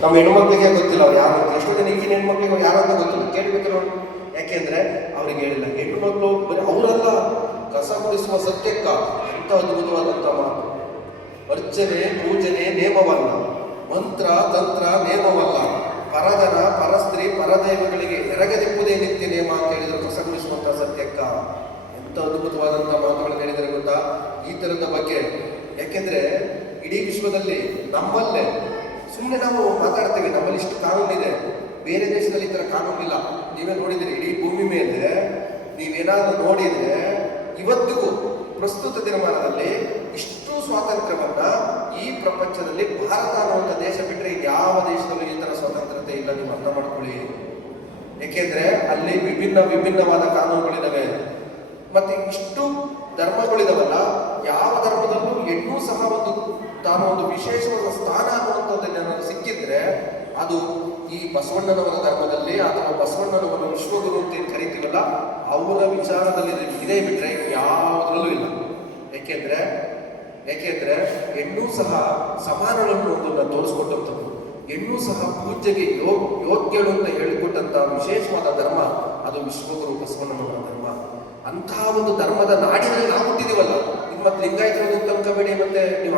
ನಮ್ಮ ಹೆಣ್ಮಕ್ಳಿಗೆ ಗೊತ್ತಿಲ್ಲ ಅವ್ರು ಯಾರು ಅಂತ. ಎಷ್ಟೋ ಜನ ಈಗಿನ ಹೆಣ್ಮಕ್ಳಿಗೆ ಯಾರು ಅಂತ ಗೊತ್ತಿಲ್ಲ, ಕೇಳಬೇಕು ನೋಡಿ. ಯಾಕೆಂದ್ರೆ ಅವ್ರಿಗೆ ಹೇಳಿಲ್ಲ. ಹೆಣ್ಣು ಮಕ್ಕಳು ಬರೀ ಅವರಲ್ಲ, ಕಸ ಗುಡಿಸುವ ಸತ್ಯಕ್ಕ ಎಂತ ಅದ್ಭುತವಾದಂಥ ಮಾತು. ಅರ್ಚನೆ ಪೂಜನೆ ನೇಮವಲ್ಲ, ಮಂತ್ರ ತಂತ್ರ ನೇಮವಲ್ಲ, ಪರದನ ಪರಸ್ತ್ರೀ ಪರದೈವಗಳಿಗೆ ಎರಗದೆಪ್ಪುದೇ ನಿತ್ಯ ನೇಮ ಅಂತ ಹೇಳಿದ್ರು ಕಸ ಗುಡಿಸುವಂತ ಸತ್ಯಕ್ಕ. ಎಂತ ಅದ್ಭುತವಾದಂಥ ಮಾತುಗಳನ್ನು ಹೇಳಿದರೆ ಗೊತ್ತಾ ಈ ಥರದ ಬಗ್ಗೆ. ಯಾಕೆಂದ್ರೆ ಇಡೀ ವಿಶ್ವದಲ್ಲಿ ನಮ್ಮಲ್ಲೇ ಸುಮ್ಮನೆ ನಾವು ಮಾತಾಡ್ತೇವೆ, ನಮ್ಮಲ್ಲಿ ಇಷ್ಟು ಕಾನೂನಿದೆ, ಬೇರೆ ದೇಶದಲ್ಲಿ ಈ ಥರ ಕಾನೂನಿಲ್ಲ. ನೀವೇ ನೋಡಿದಿರಿ, ಇಡೀ ಭೂಮಿ ಮೇಲೆ ನೀವೇನಾದ್ರೂ ನೋಡಿದ್ರೆ ಇವತ್ತಿಗೂ ಪ್ರಸ್ತುತ ದಿನಮಾನದಲ್ಲಿ ಇಷ್ಟು ಸ್ವಾತಂತ್ರ್ಯವನ್ನ ಈ ಪ್ರಪಂಚದಲ್ಲಿ ಭಾರತ ಅನ್ನುವಂಥ ದೇಶ ಬಿಟ್ಟರೆ ಯಾವ ದೇಶದಲ್ಲೂ ಈ ಥರ ಸ್ವಾತಂತ್ರ್ಯತೆ ಇಲ್ಲ. ನೀವು ಅರ್ಥ ಮಾಡ್ಕೊಳ್ಳಿ. ಏಕೆಂದ್ರೆ ಅಲ್ಲಿ ವಿಭಿನ್ನವಾದ ಕಾನೂನುಗಳಿದಾವೆ. ಮತ್ತೆ ಇಷ್ಟು ಧರ್ಮಗಳಿದಾವಲ್ಲ, ಯಾವ ಧರ್ಮದಲ್ಲೂ ಹೆಣ್ಣು ಸಹ ತಾನು ಒಂದು ವಿಶೇಷವಾದ ಸ್ಥಾನ ಅನ್ನುವಂಥದ್ದು ಸಿಕ್ಕಿದ್ರೆ ಅದು ಈ ಬಸವಣ್ಣನವರ ಧರ್ಮದಲ್ಲಿ, ಅಥವಾ ಬಸವಣ್ಣನವರ ವಿಶ್ವಗುರು ಅಂತ ಏನು ಕರಿತೀವಲ್ಲ ಅವರ ವಿಚಾರದಲ್ಲಿ ಇದೇ ಬಿಟ್ರೆ ಯಾವುದ್ರಲ್ಲೂ ಇಲ್ಲ. ಯಾಕೆಂದ್ರೆ ಹೆಣ್ಣು ಸಹ ಸಮಾನವನ್ನು ತೋರಿಸ್ಕೊಟ್ಟಂಥದ್ದು, ಹೆಣ್ಣು ಸಹ ಪೂಜೆಗೆ ಯೋಗ್ಯಳು ಅಂತ ಹೇಳಿಕೊಟ್ಟಂತ ವಿಶೇಷವಾದ ಧರ್ಮ ಅದು ವಿಶ್ವಗುರು ಬಸವಣ್ಣನವರ ಧರ್ಮ. ಅಂತಹ ಒಂದು ಧರ್ಮದ ನಾಡಿನಲ್ಲಿ ನಾವು ಹುಟ್ಟಿದೀವಲ್ಲ. ನಿಮ್ಮ ಲಿಂಗಾಯತರು ಅನ್ಕೋಬೇಡಿ, ಮತ್ತೆ ನೀವು